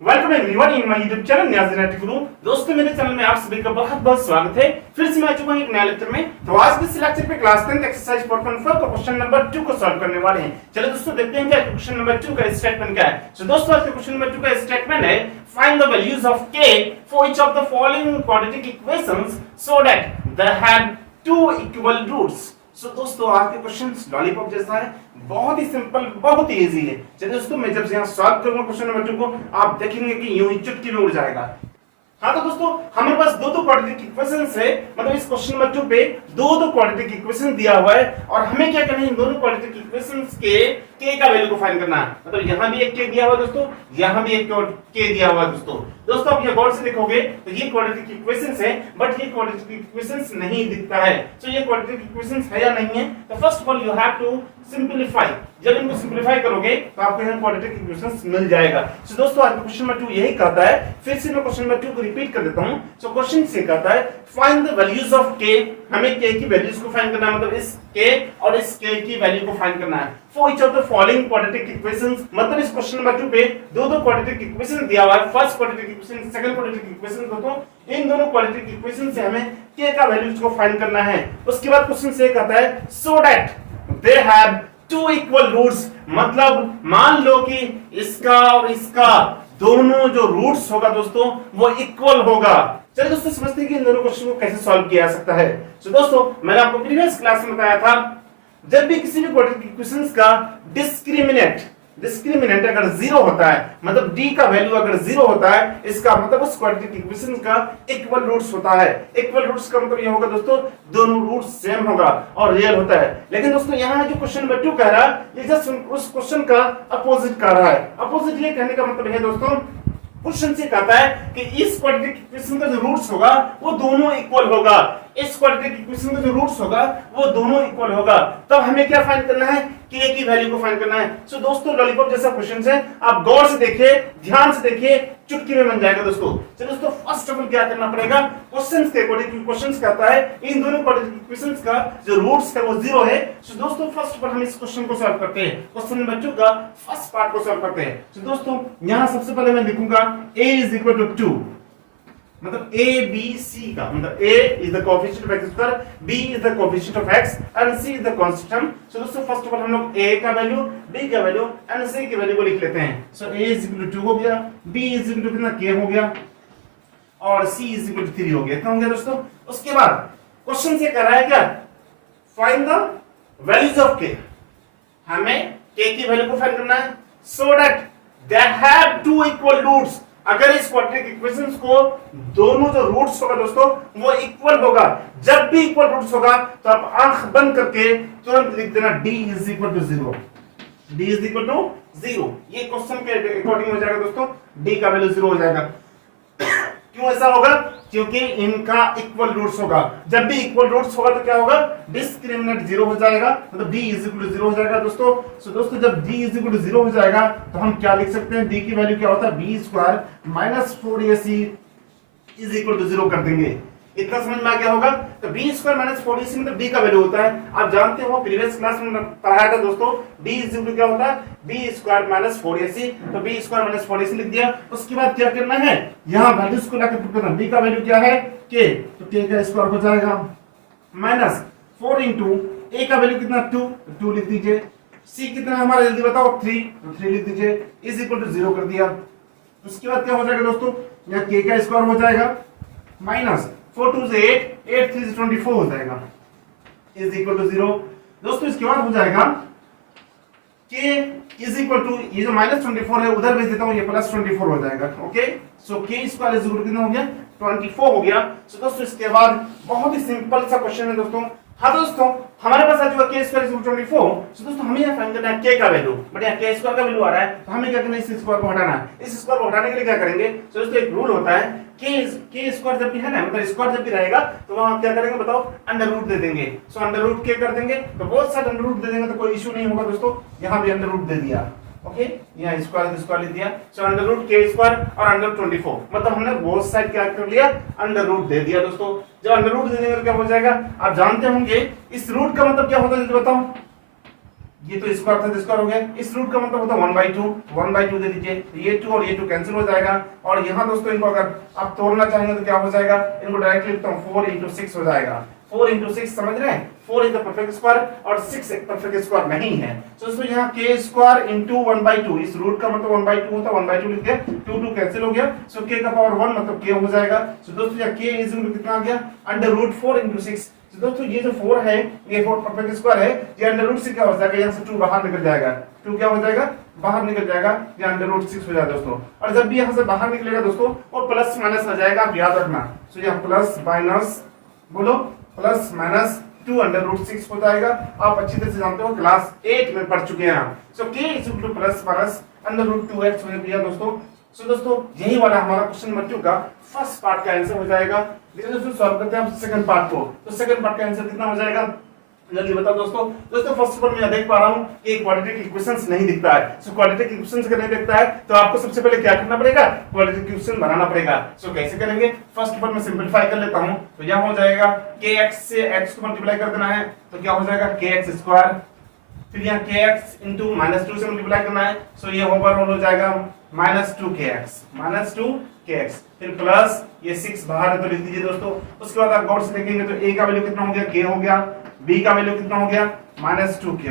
Welcome everyone in my YouTube channel न्याज़ गुरु। दोस्तों मेरे चैनल में आप सभी का बहुत बहुत स्वागत है। फिर से मैं आ चुका हूं एक नया लेक्चर में। तो आज के इस लेक्चर पे क्लास 10 एक्सरसाइज 4.4 का क्वेश्चन नंबर 2 को सॉल्व करने वाले हैं। चलो दोस्तों देखते हैं क्या क्वेश्चन नंबर 2 का स्टेटमेंट क्या है। सो दोस्तों आज के क्वेश्चन नंबर 2 का स्टेटमेंट है find the values of k for each of the following quadratic equations so that they have two equal roots. So दोस्तों आज के क्वेश्चन लॉलीपॉप जैसा है, बहुत ही सिंपल, बहुत ही इजी है। चलिए दोस्तों मैं जब यहाँ सॉल्व करूंगा क्वेश्चन नंबर 2 को, आप देखेंगे कि यूं ही चुटकी में उड़ जाएगा। हाँ तो दोस्तों हमारे पास दो क्वाड्रेटिक इक्वेशंस है, मतलब इस क्वेश्चन नंबर 2 पे दो क्वाड्रेटिक इक्वेशन दिया हुआ है और हमें क्या करना है, इन दोनों क्वाड्रेटिक इक्वेशंस के k का वैल्यू को फाइंड करना है। मतलब यहाँ भी एक k दिया हुआ है दोस्तों, यहाँ भी एक k दिया हुआ है दोस्तों आप ये गौर से देखोगे तो ये क्वाड्रेटिक इक्वेशंस है, बट ये क्वाड्रेटिक इक्वेशंस नहीं दिखता है। तो ये क्वाड्रेटिक इक्वेशंस है या नहीं है, तो first of all you have to simplify. जब इनको सिंपलीफाई करोगे तो आपको यहाँ क्वाड्रेटिक इक्वेशंस मिल जाएगा। सो दोस्तों आज क्वेश्चन नंबर 2 यही कहता है, फिर से मैं क्वेश्चन नंबर 2 को रिपीट कर देता हूं। सो क्वेश्चन से कहता है find the values of k, हमें k की वैल्यूज को फाइंड करना है, मतलब इस k और इस k की वैल्यू को फाइंड करना है for each of the following quadratic equations. मतलब इस क्वेश्चन नंबर 2 पे दो क्वाड्रेटिक इक्वेशन दिया हुआ है, first quadratic equation, second quadratic equation. दोस्तों इन दोनों क्वाड्रेटिक इक्वेशन से हमें k का वैल्यूज को फाइंड करना है। उसके बाद क्वेश्चन से कहता है so that they have two equal roots, मतलब मान लो कि इसका और इसका दोनों जो रूट्स होगा दोस्तों वो इक्वल होगा। चलिए दोस्तों समझते हैं कि इन दोनों क्वेश्चन को कैसे सॉल्व किया जा सकता है। तो दोस्तों मैंने आपको प्रीवियस क्लास में बताया था, जब भी किसी भी क्वाड्रेटिक इक्वेशंस का डिस्क्रिमिनेंट अगर 0 होता है, मतलब d का वैल्यू अगर 0 होता है, इसका मतलब उस क्वाड्रेटिक इक्वेशन का इक्वल रूट्स होता है। इक्वल रूट्स का मतलब ये होगा दोस्तों दोनों रूट्स सेम होगा और रियल होता है। लेकिन दोस्तों यहाँ जो क्वेश्चन नंबर 2 कह रहा है, ये जस्ट उस क्वेश्चन का अपोजिट कह रहा है। अपोजिट ये कहने का मतलब है दोस्तों, क्वेश्चन से कहता है कि इस क्वाड्रेटिक इक्वेशन का जो रूट्स होगा वो दोनों इक्वल होगा, इस क्वाड्रेटिक इक्वेशन का जो रूट्स होगा वो दोनों इक्वल होगा। तब हमें क्या फाइंड करना है, k की वैल्यू को फाइंड करना है। सो दोस्तों लॉलीपॉप जैसा क्वेश्चन है, आप गौर से देखिए, ध्यान से देखिए, चुटकी में बन जाएगा दोस्तों। चलिए दोस्तों फर्स्ट ऑफ ऑल क्या करना पड़ेगा, क्वेश्चंस के अकॉर्डिंग क्वेश्चंस कहता है इन दोनों क्वाड्रेटिक इक्वेशंस का जो रूट्स है वो 0 है। सो दोस्तों फर्स्ट ऑफ ऑल हम इस क्वेश्चन को सॉल्व करते हैं, क्वेश्चन नंबर 2 का फर्स्ट पार्ट को सॉल्व करते हैं। सो दोस्तों यहां सबसे पहले मैं लिखूंगा a = 2, मतलब a b c का मतलब a is the coefficient of x square, b is the coefficient of x and c is the constant। सो दोस्तों फर्स्ट ऑफ ऑल हम लोग a का वैल्यू, b का वैल्यू एंड c की value को लिख लेते हैं। सो a = 2 हो गया, b = कितना k हो गया और c = 3 हो गया। इतना हो गया दोस्तों। उसके बाद क्वेश्चन से कर रहा है क्या, find the values of k, हमें k की वैल्यू को फाइंड करना है so that they have two equal roots. अगर इस क्वाड्रेटिक इक्वेशंस को दोनों जो रूट्स होगा दोस्तों वो इक्वल होगा, जब भी इक्वल रूट्स होगा तो आप आंख बंद करके तुरंत लिख देना d = 0, d = 0। ये क्वेश्चन के अकॉर्डिंग हो जाएगा दोस्तों, d का वैल्यू 0 हो जाएगा। क्यों ऐसा होगा, क्योंकि इनका इक्वल रूट्स होगा। जब भी इक्वल रूट्स होगा तो क्या होगा, डिस्क्रिमिनेंट 0 हो जाएगा, मतलब d = 0 हो जाएगा दोस्तों। सो दोस्तों जब d = 0 हो जाएगा तो हम क्या लिख सकते हैं, d की वैल्यू क्या होता है, b² - 4ac = 0 कर देंगे। इतना समझ में आ गया होगा। तो b² - 4ac मतलब d का वैल्यू होता है, आप जानते हो प्रीवियस क्लास में पढ़ाया था दोस्तों, d = क्या होता है, b² - 4ac। तो b² - 4ac लिख दिया। उसके बाद क्या करना है, यहाँ वैल्यूज को लाकर पुट करना। b का वैल्यू क्या है, k, तो k का स्क्वायर हो जाएगा माइनस 4 इंटू a का वैल्यू कितना 2 लिख दीजिए, c कितना है हमारा जल्दी बताओ 3, तो 3 लिख दीजिए, = 0 कर दिया। उसके बाद क्या हो जाएगा दोस्तों, यहाँ k का स्क्वायर हो जाएगा माइनस 4 2 से 8, 8 3 से 24 हो जाएगा, = 0। दोस्तों इसके बाद हो जाएगा k = ये जो -24 है उधर भेज देता हूं, ये +24 हो जाएगा। ओके, सो k² कितना हो गया, 24 हो गया। सो दोस्तों इसके बाद बहुत ही सिंपल सा क्वेश्चन है दोस्तों। हाँ दोस्तों हमारे पास आ चुका k² = 24। सो दोस्तों हमें यहाँ फाइंड करना है k का वैल्यू, बट यहाँ k² का वैल्यू आ रहा है तो हमें क्या करना है, इस स्क्वायर को हटाना है। इस स्क्वायर को हटाने के लिए क्या करेंगे, सो दोस्तों एक रूल होता है, k² जब भी है ना, मतलब स्क्वायर जब भी रहेगा तो वहां आप क्या करेंगे बताओ, अंडर रूट दे देंगे। सो अंडर रूट k कर देंगे, तो बहुत सारे अंडर रूट दे देंगे तो कोई इशू नहीं होगा दोस्तों। यहाँ भी अंडर रूट दे दिया, ओके, यहाँ स्क्वायर लिख दिया। सो अंडर रूट k² और अंडर 24, मतलब हमने बोथ साइड क्या कर लिया, अंडर रूट दे दिया दोस्तों। जब अंडर रूट दे देंगे तो क्या हो जाएगा, आप जानते होंगे इस रूट का मतलब क्या होता है जल्दी बताओ, ये तो स्क्वायर था तो स्क्वायर हो गया, इस रूट का मतलब होता है 1/2 दे दीजिए, ये 2 और ये 2 कैंसिल हो जाएगा। और यहाँ दोस्तों इनको अगर आप तोड़ना चाहेंगे तो क्या हो जाएगा, इनको डायरेक्टली लिखता हूँ 4 × 6 हो जाएगा। 4 × 6 समझ रहे हैं, 4 इज द परफेक्ट स्क्वायर और 6 एक परफेक्ट स्क्वायर नहीं है। तो दोस्तों यहाँ k स्क्वायर × 1/2, इस रूट का मतलब 1/2 होता है, 1/2 लिख दिया, 2 कैंसिल हो गया, सो k का पावर 1 मतलब k हो जाएगा। सो दोस्तों यहाँ k इज कितना आ गया, √4 × 6। तो दोस्तों ये जो 4 है, ये 4 परफेक्ट स्क्वायर है, ये अंडर रूट से क्या हो जाएगा, यहाँ से 2 बाहर निकल जाएगा, 2 क्या हो जाएगा, बाहर निकल जाएगा, ये √6 हो जाएगा दोस्तों। और जब भी यहाँ से बाहर निकलेगा दोस्तों वो प्लस माइनस आ जाएगा, आप याद रखना। सो यहाँ प्लस माइनस बोलो, प्लस माइनस 2 √6 हो जाएगा। आप अच्छी तरह से जानते हो, क्लास 8 में पढ़ चुके हैं। सो k = प्लस माइनस √2x हो गया दोस्तों। सो दोस्तों यही वाला हमारा क्वेश्चन नंबर 2 का फर्स्ट पार्ट का आंसर हो जाएगा। दोस्तों सॉल्व करते हैं हम सेकंड पार्ट को। तो सेकंड पार्ट का आंसर कितना हो जाएगा, जल्दी बताओ दोस्तों। दोस्तों फर्स्ट पर मैं देख पा रहा हूं कि क्वाड्रेटिक इक्वेशंस नहीं दिखता है। सो क्वाड्रेटिक इक्वेशंस अगर नहीं दिखता है तो आपको सबसे पहले क्या करना पड़ेगा, क्वाड्रेटिक इक्वेशन बनाना पड़ेगा। सो कैसे करेंगे, फर्स्ट पर मैं सिंपलीफाई कर लेता हूं। तो यहां हो जाएगा kx से x को मल्टीप्लाई कर देना है, तो क्या हो जाएगा kx², फिर यहाँ kx × -2 से मल्टीप्लाई करना है, सो ये ओवरऑल हो जाएगा -2kx, फिर प्लस ये 6 बाहर है तो लिख दीजिए दोस्तों। उसके बाद आप गौर से देखेंगे तो a का वैल्यू कितना हो गया, k हो गया, b का वैल्यू कितना हो गया, -2k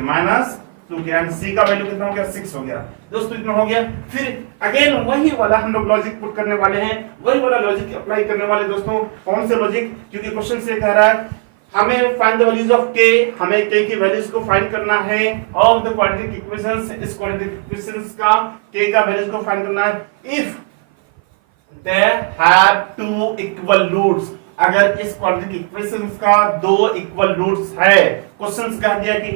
एंड c का वैल्यू कितना हो गया, 6 हो गया दोस्तों, इतना हो गया। फिर अगेन वही वाला हम लोग लॉजिक पुट करने वाले हैं, वही वाला लॉजिक अप्लाई करने वाले दोस्तों। कौन से लॉजिक, क्योंकि क्वेश्चन से कह रहा है हमें find the values of k, हमें k की वैल्यूज को फाइंड करना है ऑफ द क्वाड्रेटिक इक्वेशंस, इस क्वाड्रेटिक इक्वेशंस का k का वैल्यूज को फाइंड करना है if they have 2 equal roots. अगर इस क्वाड्रेटिक इक्वेशंस का 2 इक्वल रूट्स है, क्वेश्चंस कह दिया कि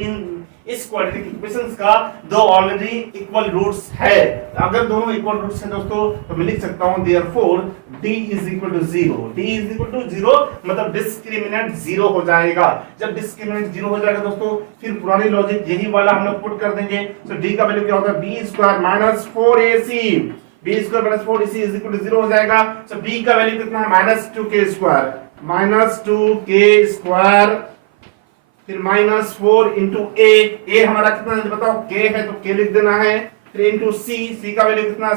इस क्वाड्रेटिक इक्वेशंस का 2 ऑलरेडी इक्वल रूट्स है। अगर दोनों इक्वल रूट्स हैं दोस्तों तो मैं लिख सकता हूं देयरफॉर d = 0, d = 0 मतलब डिस्क्रिमिनेंट 0 हो जाएगा। जब डिस्क्रिमिनेंट 0 हो जाएगा दोस्तों फिर पुरानी लॉजिक यही वाला हम लोग पुट कर देंगे। तो d का वैल्यू क्या होगा, b² - 4ac, b² - 4ac = 0 हो जाएगा। तो b का वैल्यू कितना है, -2k², फिर -4 × a हमारा कितना है बताओ, k है तो k लिख देना है, फिर × c का वैल्यू कितना,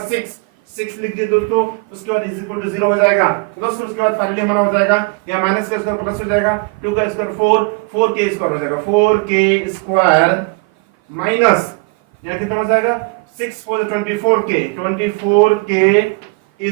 6 लिख दिए दोस्तों। उसके बाद = 0 हो जाएगा दोस्तों। उसके बाद फाइनली हमारा हो जाएगा यहाँ माइनस का स्क्वायर प्लस हो जाएगा, 2 का स्क्वायर 4k² हो जाएगा, 4k² माइनस यहाँ कितना हो जाएगा, 6 4 24k =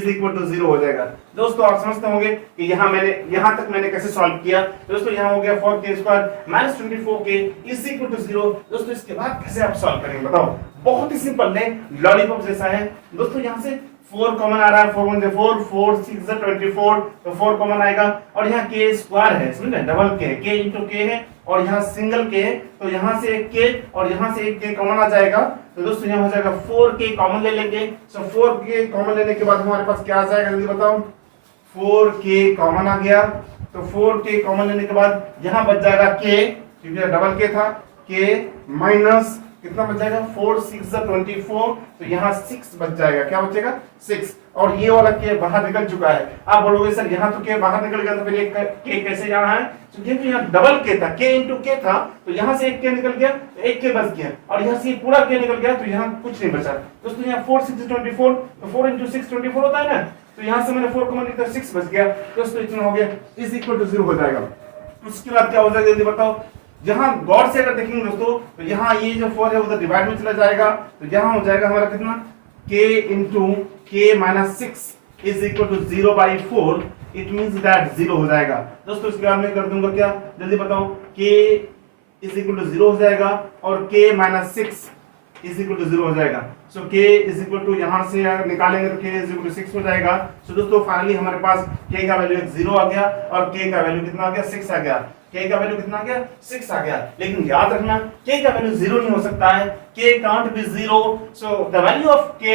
0 हो जाएगा दोस्तों। आप समझते होंगे कि यहाँ तक मैंने कैसे सॉल्व किया दोस्तों। यहाँ हो गया 4k² - 24k = 0 दोस्तों। इसके बाद कैसे आप सॉल्व करेंगे बताओ, बहुत ही सिंपल है, लॉलीपॉप जैसा है दोस्तों। यहाँ से 4 कॉमन आ रहा है, 4 × 4 4 6 24 तो 4 कॉमन आएगा, और यहाँ k² है, समझे, डबल k × k है, और यहाँ सिंगल k है, तो यहाँ से एक k और यहाँ से एक k कॉमन आ जाएगा। तो दोस्तों यहाँ हो जाएगा 4k कॉमन ले लेंगे। सो 4k कॉमन लेने के बाद हमारे पास क्या आ जाएगा, जल्दी बताओ, 4k कॉमन आ गया। तो 4k कॉमन लेने के बाद यहाँ बच जाएगा k, क्योंकि डबल k था, k माइनस कितना बच जाएगा, 4 6 24, तो यहाँ 6 बच जाएगा, क्या बचेगा, 6, और ये वाला k बाहर निकल चुका है। आप बोलोगे सर यहाँ तो k बाहर निकल गया तो फिर एक k कैसे जाना है, क्योंकि यहाँ डबल k था, k × k था, तो यहाँ से एक k निकल गया तो एक k बच गया, और यहाँ से पूरा k निकल गया तो यहाँ कुछ नहीं बचा दोस्तों। यहाँ 4 6 24, तो 4 × 6 24 होता है ना, तो यहाँ से मैंने 4 कॉमन लिया तो 6 बच गया दोस्तों, इतना हो गया, = 0 हो जाएगा। उसके बाद क्या हो जाएगा जल्दी बताओ, जहां गौर से अगर देखेंगे दोस्तों तो यहाँ ये जो 4 है उधर डिवाइड में चला जाएगा, तो यहाँ हो जाएगा हमारा कितना, k × k - 6 = 0/4, it means that 0 हो जाएगा दोस्तों। इसके बाद मैं कर दूंगा क्या, जल्दी बताओ, k = 0 हो जाएगा और k - 6 = 0 हो जाएगा। सो k = यहाँ से निकालेंगे तो k = 6 हो जाएगा। सो दोस्तों फाइनली हमारे पास k का वैल्यू 0 आ गया और k का वैल्यू कितना आ गया, 6 आ गया। k का वैल्यू कितना आ गया, 6 आ गया। लेकिन याद रखना k का वैल्यू 0 नहीं हो सकता है, k can't be 0, so the value of k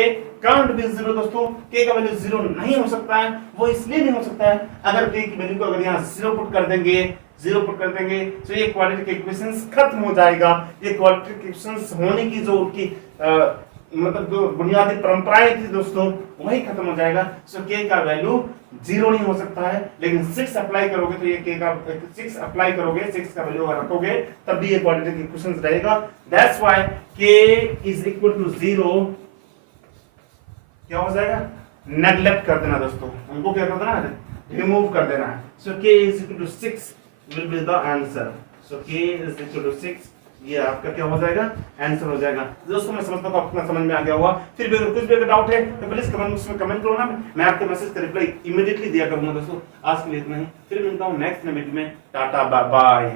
can't be 0 दोस्तों। k का वैल्यू 0 नहीं हो सकता है, वो इसलिए नहीं हो सकता है अगर k की वैल्यू को अगर यहाँ 0 पुट कर देंगे तो ये क्वाड्रेटिक इक्वेशंस खत्म हो जाएगा। ये क्वाड्रेटिक इक्वेशंस होने की जो उनकी मतलब जो बुनियादी परंपराएं थी दोस्तों वही खत्म हो जाएगा। सो के का वैल्यू 0 नहीं हो सकता है, लेकिन 6 अप्लाई करोगे तो ये के का 6 अप्लाई करोगे, 6 का वैल्यू अगर रखोगे तब भी ये क्वाड्रेटिक इक्वेशन रहेगा। दैट्स व्हाई के इज इक्वल टू 0 क्या हो जाएगा, नेगलेक्ट कर देना दोस्तों, उनको क्या कर देना है, रिमूव कर देना है। So k is equal to 6 will be the answer. So k is equal to 6, ये आपका क्या हो जाएगा, आंसर हो जाएगा। दोस्तों मैं समझता हूँ आपको समझ में आ गया होगा। फिर भी अगर कुछ भी अगर डाउट है तो प्लीज कमेंट बॉक्स में कमेंट करो ना, मैं आपके मैसेज का रिप्लाई इमीडिएटली दिया करूंगा। दोस्तों आज के लिए इतना ही, फिर मिलता हूँ नेक्स्ट वीडियो में। Tata bye bye.